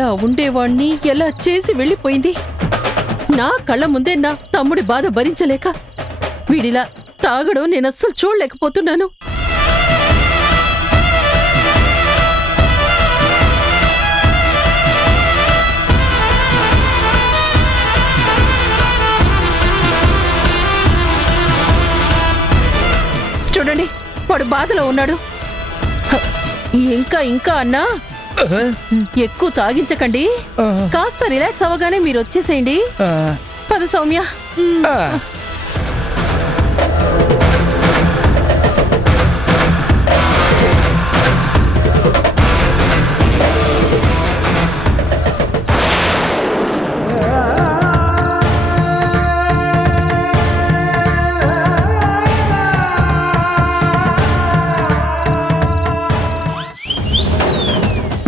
ఎలా ఉండేవాణ్ణి ఎలా చేసి వెళ్ళిపోయింది. నా కళ్ళ ముందే నా తమ్ముడి బాధ భరించలేక వీడిలా తాగడం నేనస్సలు చూడలేకపోతున్నాను. చూడండి, వాడు బాధలో ఉన్నాడు. ఇంకా ఇంకా అన్నా, ఎక్కువ తాగించకండి. కాస్త రిలాక్స్ అవ్వగానే మీరు వచ్చేసేయండి. పద సౌమ్య.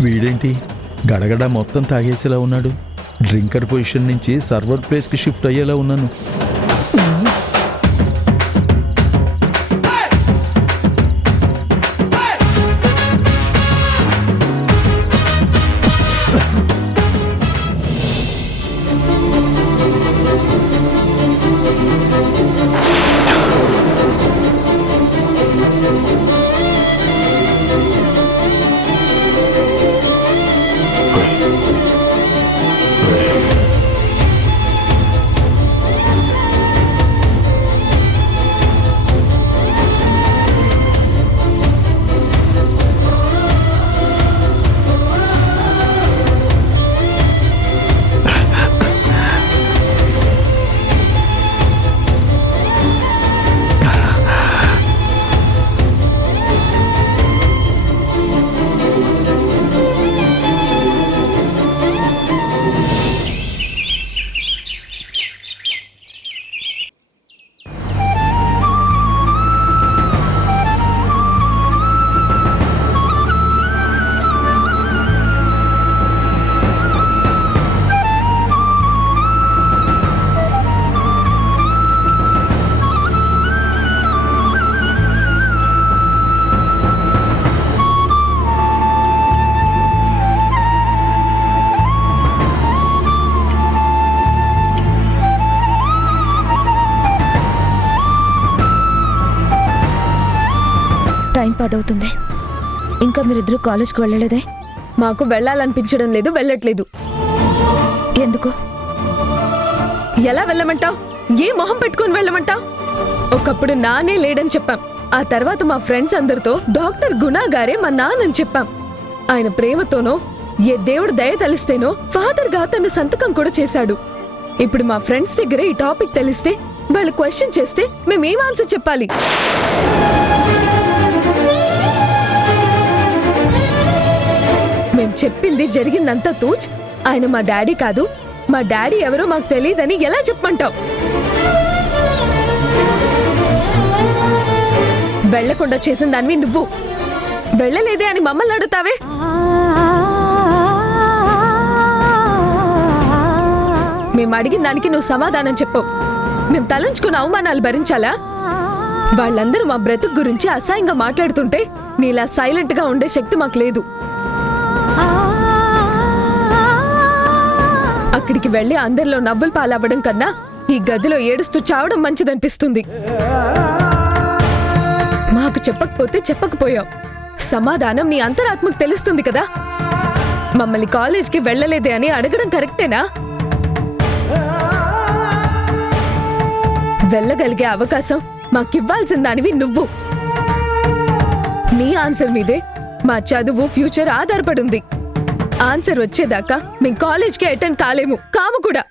వీడేంటి గడగడ మొత్తం తాగేసేలా ఉన్నాడు. డ్రింకర్ పొజిషన్ నుంచి సర్వర్ ప్లేస్కి షిఫ్ట్ అయ్యేలా ఉన్నాను. టైం 10 అవుతుంది. ఇంకా మీరిద్దరూ కాలేజ్కి వెళ్ళలేదే? మాకు వెళ్ళాలనిపించడం లేదు, వెళ్ళట్లేదు. ఎందుకు? ఎలా వెళ్ళమంటావు? ఏ మొహం పెట్టుకుని వెళ్ళమంటావు? ఒకప్పుడు నానే లేడని చెప్పాం. ఆ తర్వాత మా ఫ్రెండ్స్ అందరితో డాక్టర్ గుణా గారే మా నాన్నని చెప్పాం. ఆయన ప్రేమతోనో ఏ దేవుడు దయ తెలిస్తేనో ఫాదర్ గా తన సంతకం కూడా చేశాడు. ఇప్పుడు మా ఫ్రెండ్స్ దగ్గర ఈ టాపిక్ తెలిస్తే వాళ్ళు క్వశ్చన్ చేస్తే మేమేం ఆన్సర్ చెప్పాలి? మేం చెప్పింది జరిగిందంతా తూచ్. ఆయన మా డాడీ కాదు, మా డాడీ ఎవరో మాకు తెలియదని ఎలా చెప్పమంటావు? వెళ్లకుండా చేసిన దానివి నువ్వు. వెళ్ళలేదే అని మమ్మల్ని అడుగుతావే? మేము అడిగిన దానికి నువ్వు సమాధానం చెప్పు. మేము తలంచుకున్న అవమానాలు భరించాలా? వాళ్ళందరూ మా బ్రతుకు గురించి అసహ్యంగా మాట్లాడుతుంటే నీలా సైలెంట్ గా ఉండే శక్తి మాకు లేదు. అక్కడికి వెళ్లి అందరిలో నవ్వులు పాలవ్వడం కన్నా ఈ గదిలో ఏడుస్తూ చావడం మంచిదనిపిస్తుంది. మాకు చెప్పకపోతే చెప్పకపోయావు. సమాధానం నీ అంతరాత్మకు తెలుస్తుంది కదా. మమ్మల్ని కాలేజ్కి వెళ్ళలేదే అని అడగడం కరెక్టేనా? వెళ్ళగలిగే అవకాశం మాకివ్వాల్సిన దానివి నువ్వు. నీ ఆన్సర్ మీదే మా చదువు, ఫ్యూచర్ ఆధారపడుంది. ఆన్సర్ వచ్చేదాకా మేము కాలేజ్కి అటెండ్ కాలేము, కాము కూడా.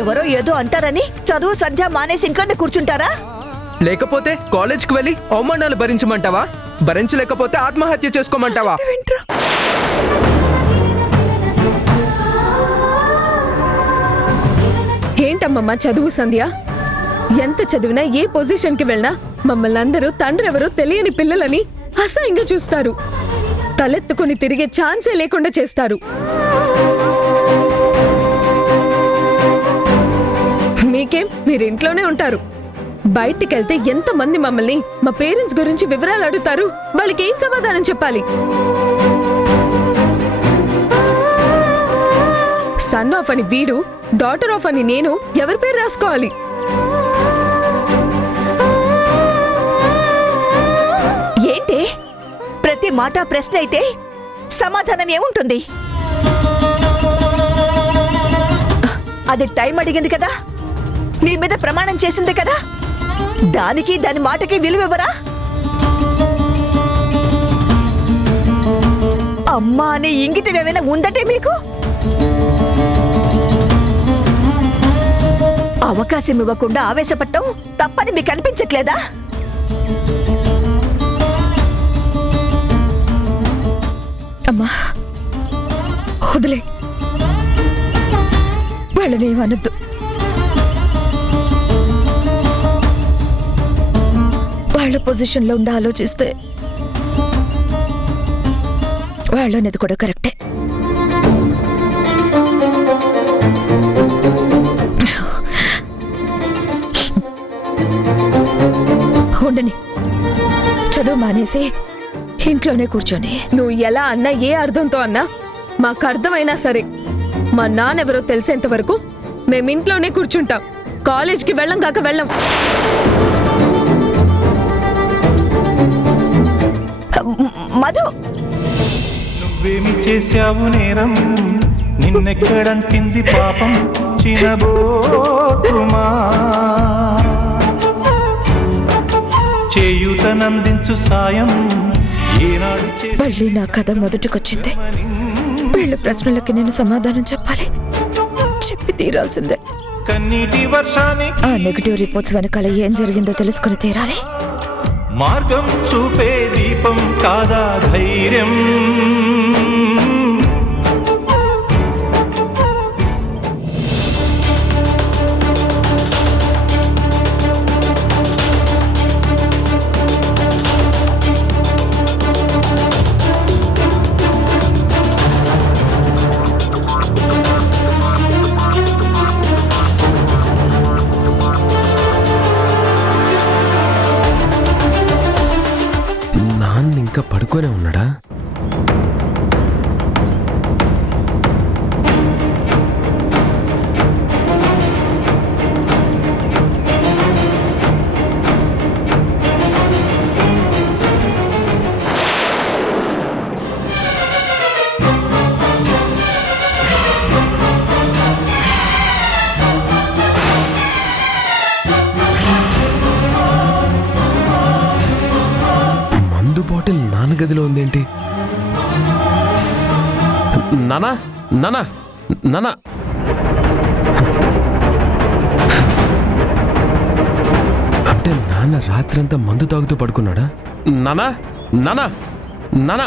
ఎవరో ఏదో అంటారని చదువు సంధ్య మానేసి ఇంట్లోనే కూర్చుంటారా? లేకపోతే కాలేజ్కి వెళ్ళి అవమానాలు భరించమంటావా? భరించలేకపోతే ఆత్మహత్య చేసుకోమంటావా? ఏంటమ్మమ్మా చదువు సంధ్య? ఎంత చదివినా ఏ పొజిషన్కి వెళ్ళినా మమ్మల్ని అందరూ తండ్రెవరో తెలియని పిల్లలని అసహ్యంగా చూస్తారు. తలెత్తుకుని తిరిగే ఛాన్సే లేకుండా చేస్తారు. మీకేం, మీరు ఇంట్లోనే ఉంటారు. బయటికెళ్తే ఎంతమంది మమ్మల్ని మా పేరెంట్స్ గురించి వివరాలు అడుగుతారు. వాళ్ళకి ఏం సమాధానం చెప్పాలి? సన్ ఆఫ్ అని వీడు, డాటర్ ఆఫ్ అని నేను ఎవరి పేరు రాసుకోవాలి? ఏంటి ప్రతి మాట ప్రశ్న అయితే సమాధానం ఏముంటుంది? అది టైం అడిగింది కదా, మీ మీద ప్రమాణం చేసింది కదా, దానికి దాని మాటకి విలువివ్వరా? అమ్మా అనే ఇంగితం ఏమైనా ఉందంటే మీకు? అవకాశం ఇవ్వకుండా ఆవేశపడటం తప్పని మీకు అనిపించట్లేదా? అమ్మా వదిలే, వాళ్ళని ఏమనొద్దు. వాళ్ళ పొజిషన్లో ఉండి ఆలోచిస్తే వాళ్ళనేది కూడా కరెక్టే. ఉండని, చదువు మానేసి ఇంట్లోనే కూర్చొని. నువ్వు ఎలా అన్నా, ఏ అర్థంతో అన్నా మాకు అర్థమైనా సరే, మా నాన్నెవరో తెలిసేంత వరకు మేమింట్లోనే కూర్చుంటాం. కాలేజ్కి వెళ్ళం కాక వెళ్ళం. మధు, నువ్వేమి చేశావు నేరం, నిన్నెక్కడంటింది పాపం చినబోతుమా, చేయూతనందించు సాయం ఏనాడు మళ్ళీ నా కథ మొదటికొచ్చింది. వీళ్ళ ప్రశ్నలకి నేను సమాధానం చెప్పాలి, చెప్పి తీరాల్సిందే. కన్నీటి వర్షానికి ఆ నెగటివ్ రిపోర్ట్స్ వెనకాల ఏం జరిగిందో తెలుసుకుని తీరాలి. మార్గం చూపే దీపం కాదా ధైర్యం, ఇంకా పడుకోనే ఉన్నాడా? బాటిల్ నాన్న గదిలో ఉందేంటి? నానా నానా నానా, అంటే నాన్న రాత్రంతా మందు తాగుతూ పడుకున్నాడా? నానా నానా నానా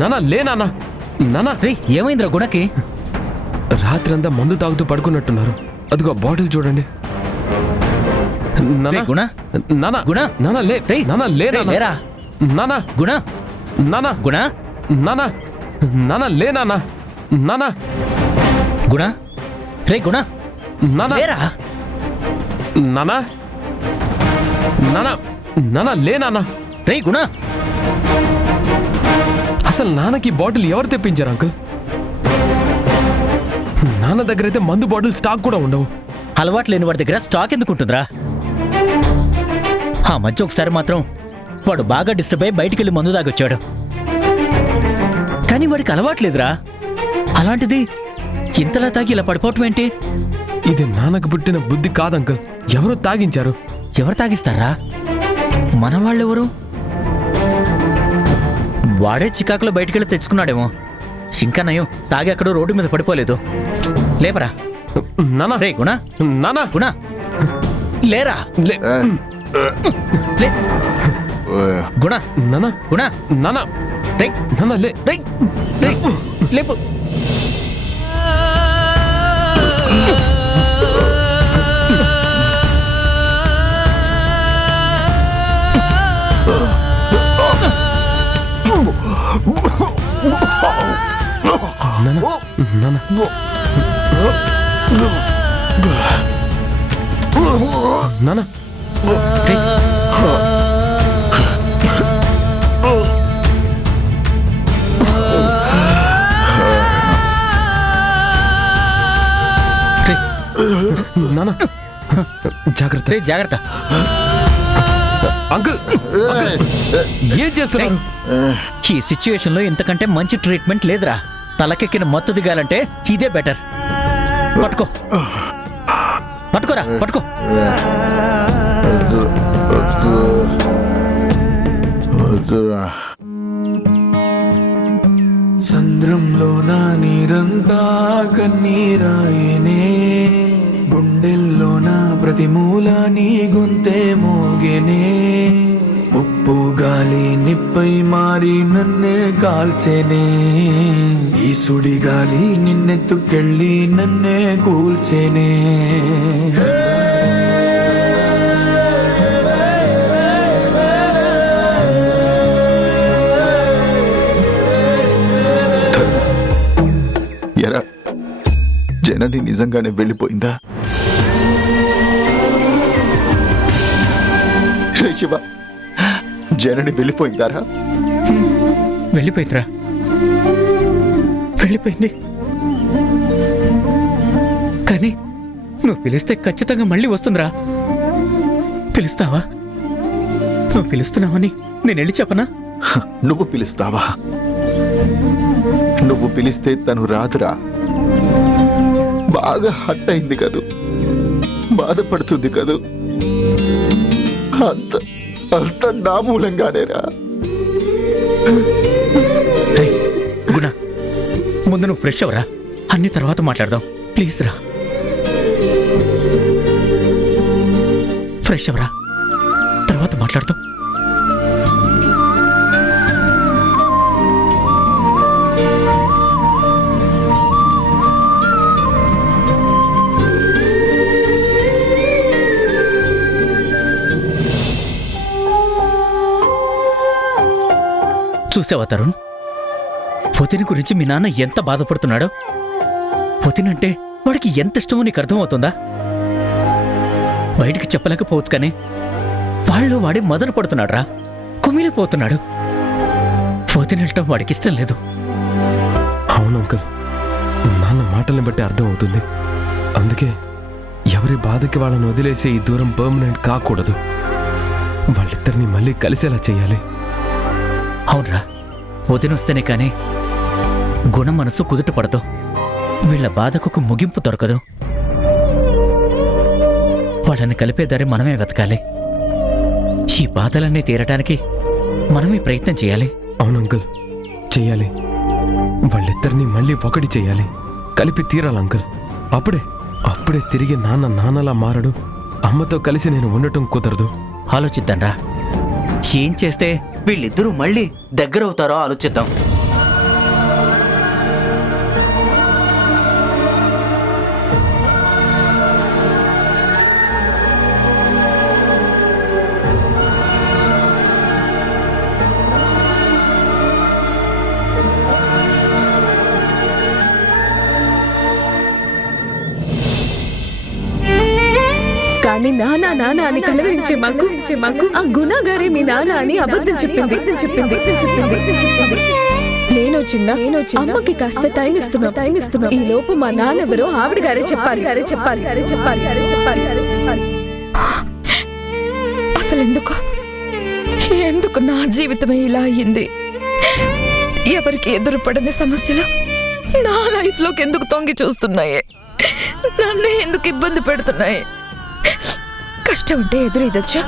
నానా, లే నానా నానా. రే, ఏమైందిరా గుణకి? రాత్రంతా మందు తాగుతూ పడుకున్నట్టున్నారు. అదిగో బాటిల్ చూడండి. నానా గుణ, నానా గుణ, నానా లే, నానా లే నానా, నానా గుణ, నానా గుణ, నానా నానా లే నానా, నానా గుణ, రే గుణ, నానా లేరా? నానా నానా నానా లే నానా. రే గుణ, అసలు నాన్నకి బాటిల్ ఎవరు తెప్పించారు అంకుల్? నాన్న దగ్గర అయితే మందు బాటిల్ స్టాక్ కూడా ఉండవు. అలవాటు లేని వాడి దగ్గర స్టాక్ ఎందుకుంటుందిరా? ఆ మధ్య ఒకసారి మాత్రం వాడు బాగా డిస్టర్బ్ అయి బయటికెళ్ళి మందు తాగొచ్చాడు. కానీ వాడికి అలవాట్లేదురా. అలాంటిది ఇంతలా తాగి ఇలా పడిపోవటం ఏంటి? ఇది నాన్నకు పుట్టిన బుద్ధి కాదు అంకుల్, ఎవరో తాగించారు. ఎవరు తాగిస్తారా? మన వాళ్ళెవరు? వాడే చికాకులో బయటికెళ్ళి తెచ్చుకున్నాడేమో. ఇంకా నయం తాగి అక్కడ రోడ్డు మీద పడిపోలేదు. లేపరా. నానా రే గుణ, నానా గుణ, లేరా? లే లే గుణ, నానా గుణ, నానా రే నానా లే. రే రే లేపు. నానా నానా నాన్న నాన్న జాగ్రత్త రే జాగ్రత్త. అంకుల్ ఏం చేస్తున్నారు? ఈ సిచ్యువేషన్ లో ఇంతకంటే మంచి ట్రీట్మెంట్ లేదురా. తలకెక్కిన మత్తు దిగాలంటే ఇదే బెటర్. పట్టుకో పట్టుకోరా పట్టుకో. సంద్రంలో నా నీరంతా కన్నీరాయనే, గుండెల్లో నా ప్రతి మూల నీ గొంతే మోగెనే. ఉప్పు గాలి నిప్పై మారి నన్నే కాల్చెనే, ఈ సుడి గాలి నిన్నెత్తుకెళ్ళి నన్నే కూల్చెనే. ఎరా జనని నిజంగానే వెళ్ళిపోయిందా? శివ, జనని వెళ్ళిపోయిందారా? వెళ్ళిపోయిందిరా, వెళ్ళిపోయింది. కానీ నువ్వు పిలిస్తే ఖచ్చితంగా మళ్ళీ వస్తుందిరా. పిలుస్తావా? నువ్వు పిలుస్తున్నావని నేను వెళ్ళి చెప్పనా? నువ్వు పిలుస్తావా? నువ్వు పిలిస్తే తను రాదురా. బాగా హట్ అయింది కదూ, బాధపడుతుంది కదూ. అంత అంత నా మూలంగానేరా. గుణ, ముందు నువ్వు ఫ్రెష్ అవరా, అన్ని తర్వాత మాట్లాడదాం. ప్లీజ్ రా, ఫ్రెష్ అవరా, తర్వాత మాట్లాడదాం. చూసావా తరుణ్, పొతిని గురించి మీ నాన్న ఎంత బాధపడుతున్నాడో? పొతినంటే వాడికి ఎంత ఇష్టమో నీకు అర్థమవుతుందా? బయటికి చెప్పలేకపోవచ్చు కానీ వాళ్ళు వాడి మదన పడుతున్నాడు రా, కుమిలిపోతున్నాడు. పొతినటం వాడికి ఇష్టం లేదు. అవును అంకుల్, నాన్న మాటల్ని బట్టి అర్థం అవుతుంది. అందుకే ఎవరి బాధకి వాళ్ళని వదిలేసి ఈ దూరం పర్మనెంట్ కాకూడదు. వాళ్ళిద్దరిని మళ్ళీ కలిసేలా చెయ్యాలి. అవునరా, వదినొస్తేనే కానీ గుణ మనసు కుదుట పడదు. వీళ్ళ బాధకు ఒక ముగింపు దొరకదు. వాళ్ళని కలిపే దారి మనమే వెతకాలి. ఈ బాధలన్నీ తీరటానికి మనమే ప్రయత్నం చేయాలి. అవును అంకుల్, చెయ్యాలి. వాళ్ళిద్దరిని మళ్ళీ ఒకటి చెయ్యాలి, కలిపి తీరాలి అంకుల్. అప్పుడే తిరిగి నాన్నలా మారడు. అమ్మతో కలిసి నేను ఉండటం కుదరదు. ఆలోచిద్దాంరా, ఏం చేస్తే వీళ్ళిద్దరూ మళ్ళీ దగ్గరవుతారో ఆలోచిద్దాం. కానీ నానా అని కలవరించే మాకు ఆ గుణ గారే మీ నాన్న అని అబద్ధం చెప్పింది. నేను చిన్న అమ్మకి కాస్త టైం ఇస్తున్నా. ఈ లోపు మా నాన్నెవరో ఆవిడ గారే చెప్పాలి. అసలు ఎందుకు నా జీవితమే ఇలా అయ్యింది? ఎవరికి ఎదురుపడని సమస్యలు నా లైఫ్ లోకి ఎందుకు తొంగి చూస్తున్నాయి? నన్ను ఎందుకు ఇబ్బంది పెడుతున్నాయి? కష్టం అంటే ఎదురీదొచ్చు,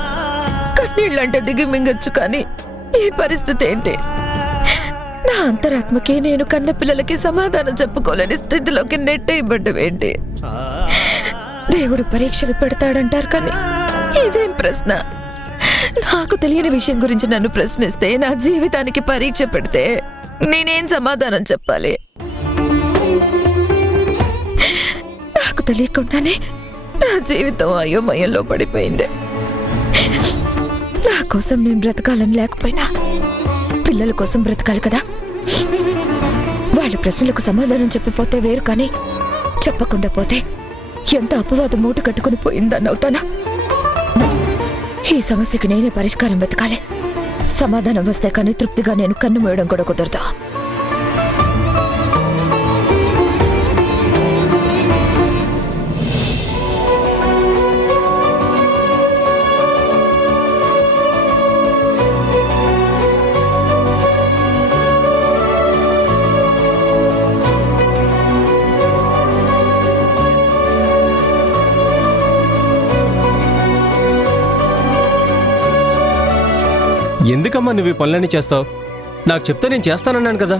కన్నీళ్ళంటే దిగి మింగొచ్చు, కానీ ఈ పరిస్థితి ఏంటి? నా అంతరాత్మకి నేను కన్న పిల్లలకి సమాధానం చెప్పుకోలేని స్థితిలోకి నెట్టేయబడ్డం ఏంటి? దేవుడు పరీక్షలు పెడతాడంటారు, కానీ ఇదేం ప్రశ్న? నాకు తెలియని విషయం గురించి నన్ను ప్రశ్నిస్తే, నా జీవితానికి పరీక్ష పెడితే నేనేం సమాధానం చెప్పాలి? నాకు తెలియకుండానే నా జీవితం అయోమయంలో పడిపోయింది. నా కోసం నేను బ్రతకాలని లేకపోయినా పిల్లల కోసం బ్రతకాలి కదా. వాళ్ళ ప్రశ్నలకు సమాధానం చెప్పిపోతే వేరు, కానీ చెప్పకుండా పోతే ఎంత అపవాదం మూట కట్టుకుని పోయిందని అవుతానా? ఈ సమస్యకి నేనే పరిష్కారం వెతకాలి. సమాధానం వస్తే కానీ తృప్తిగా నేను కన్ను మూయడం కూడా కుదరదు. ఎందుకమ్మా నువ్వు ఈ పనులన్నీ చేస్తావు? నాకు చెప్తే నేను చేస్తానన్నాను కదా.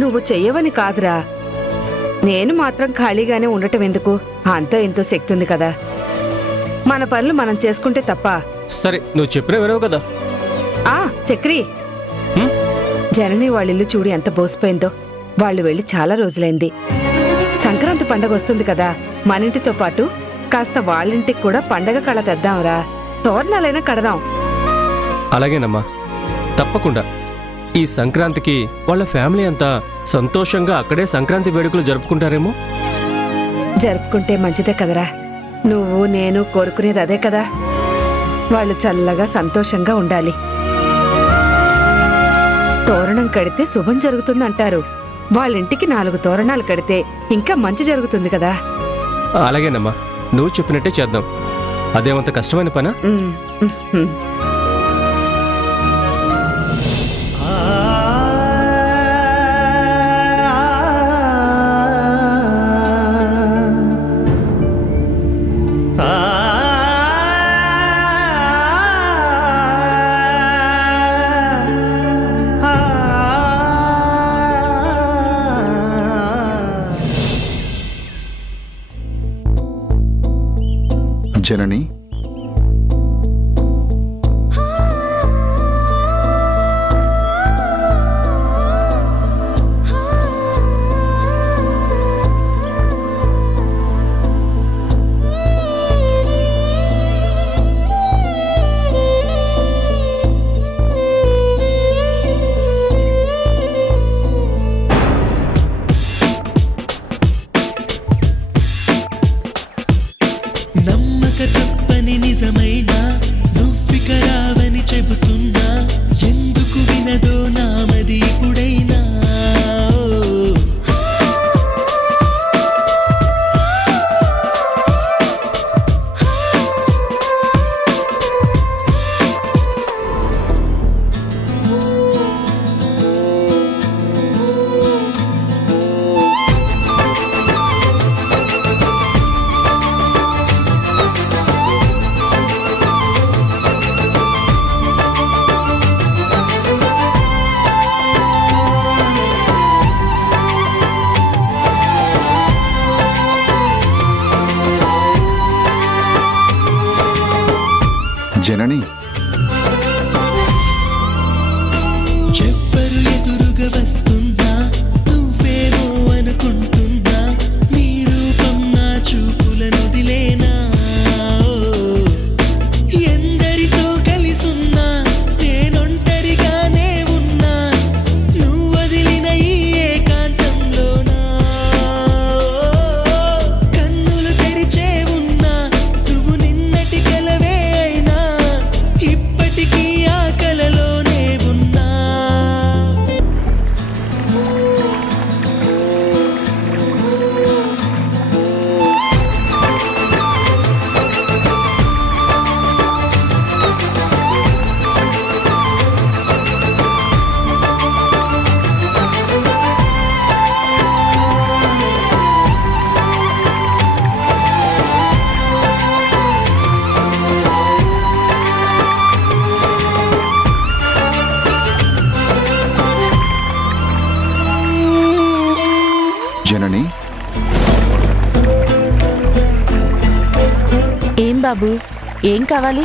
నువ్వు చెయ్యవని కాదురా, నేను మాత్రం ఖాళీగానే ఉండటం ఎందుకు? అంతో ఎంతో శక్తి ఉంది కదా, మన పనులు మనం చేసుకుంటే తప్ప. సరే, నువ్వు చెప్పినా వినవు కదా. చక్రి, జనని వాళ్ళిల్లు చూడు ఎంత బోసిపోయిందో. వాళ్ళు వెళ్ళి చాలా రోజులైంది. సంక్రాంతి పండగ వస్తుంది కదా, మన ఇంటితో పాటు కాస్త వాళ్ళింటికి కూడా పండగ కళ తెద్దాంరా. తోరణాలైనా కడదాం. అలాగేనమ్మా, తప్పకుండా. ఈ సంక్రాంతికి వాళ్ళ ఫ్యామిలీ అంతా సంతోషంగా అక్కడే సంక్రాంతి వేడుకలు జరుపుకుంటారేమో. జరుపుకుంటే మంచిదే కదరా. నువ్వు నేను కోరుకునేది అదే కదా. వాళ్ళు చల్లగా సంతోషంగా ఉండాలి. తోరణం కడితే శుభం జరుగుతుందంటారు. వాళ్ళింటికి 4 తోరణాలు కడితే ఇంకా మంచి జరుగుతుంది కదా. అలాగేనమ్మా, నువ్వు చెప్పినట్టే చేద్దాం. అదేమంత కష్టమైన పనా? జనని, జనని, ఎవ్వరు ఎదురుగా వస్తున్నా నువ్వేమో అనుకుంటున్నా, నీ రూపం నా చూపులను వదిలేనా. ఎందరితో కలిసున్నా నేనొంటరిగానే ఉన్నా, నువ్వు వదిలిన ఈ ఏకాంతంలోనా. కన్నులు తెరిచే ఉన్నా నువ్వు నిన్నటి కలవే అయినా, ఇప్పటికీ ఆ కలలోనే ఉన్నా. జనని, ఏం బాబు, ఏం కావాలి?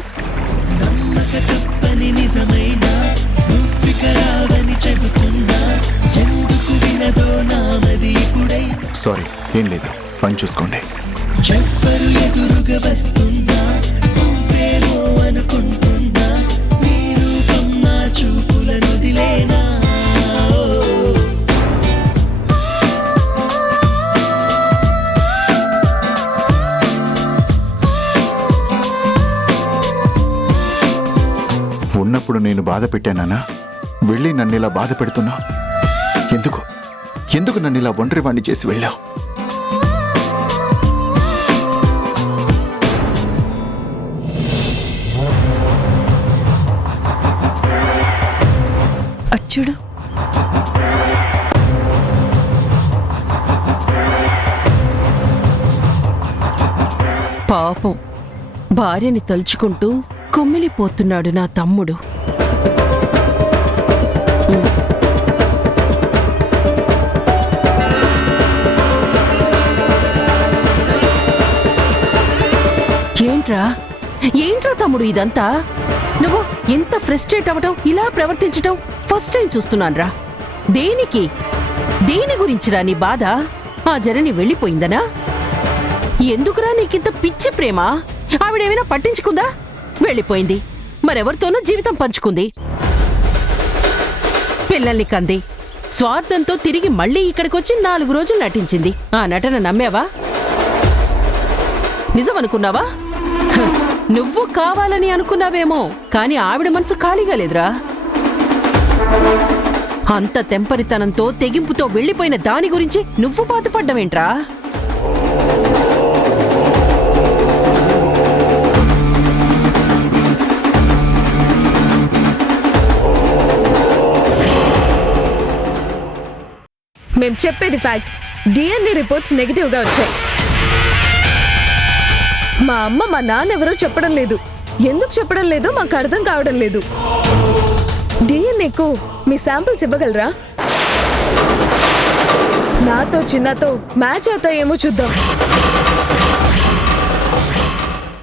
నమ్మక తప్పని నిజమైనా నువ్విక రావని చెబుతున్నా, ఎందుకు వినదో నామది ఇప్పుడై. సారీ, ఏం లేదు, పని చూసుకోండి. ఎవ్వరు ఎదురుగా వస్తున్నా నువ్వేమో అనుకుంటున్నా, నీ రూపం నా చూపులను వదిలేనా. లేనప్పుడు నేను బాధ పెట్టానా? వెళ్ళి నన్ను ఇలా బాధ పెడుతున్నా ఎందుకు? ఎందుకు నన్ను ఇలా ఒంటరివాణ్ణి చేసి వెళ్ళావు? అచ్చుడు పాపం భార్యని తలుచుకుంటూ కుమ్మిలిపోతున్నాడు నా తమ్ముడు. ఏంట్రా తమ్ముడు ఇదంతా? నువ్వు ఇంత ఫ్రస్ట్రేట్ అవ్వటం, ఇలా ప్రవర్తించటం ఫస్ట్ టైం చూస్తున్నాన్రా. దేనికి? దేని గురించిరా నీ బాధ? ఆ జనని వెళ్ళిపోయిందనా? ఎందుకురా నీకింత పిచ్చి ప్రేమ? ఆవిడేమైనా పట్టించుకుందా? వెళ్ళిపోయింది, మరెవరితోనూ జీవితం పంచుకుంది, పిల్లల్ని కంది, స్వార్థంతో తిరిగి మళ్ళీ ఇక్కడికొచ్చి 4 రోజులు నటించింది. ఆ నటన నమ్మావా? నిజమనుకున్నావా? నువ్వు కావాలని అనుకున్నావేమో, కానీ ఆవిడ మనసు ఖాళీగా లేదురా. అంత తెంపరితనంతో తెగింపుతో వెళ్ళిపోయిన దాని గురించి నువ్వు బాధపడ్డమేంట్రా? మేం చెప్పేది ఫ్యాక్ట్. డిఎన్ఏ రిపోర్ట్స్ నెగిటివ్ గా వచ్చాయి. మా అమ్మ మా నాన్న ఎవరో చెప్పడం లేదు. ఎందుకు చెప్పడం లేదో మాకు అర్థం కావడం లేదు. డిఎన్ఏకు మీ శాంపిల్స్ ఇవ్వగలరా? నాతో చిన్నతో మ్యాచ్ అవుతాయేమో చూద్దాం.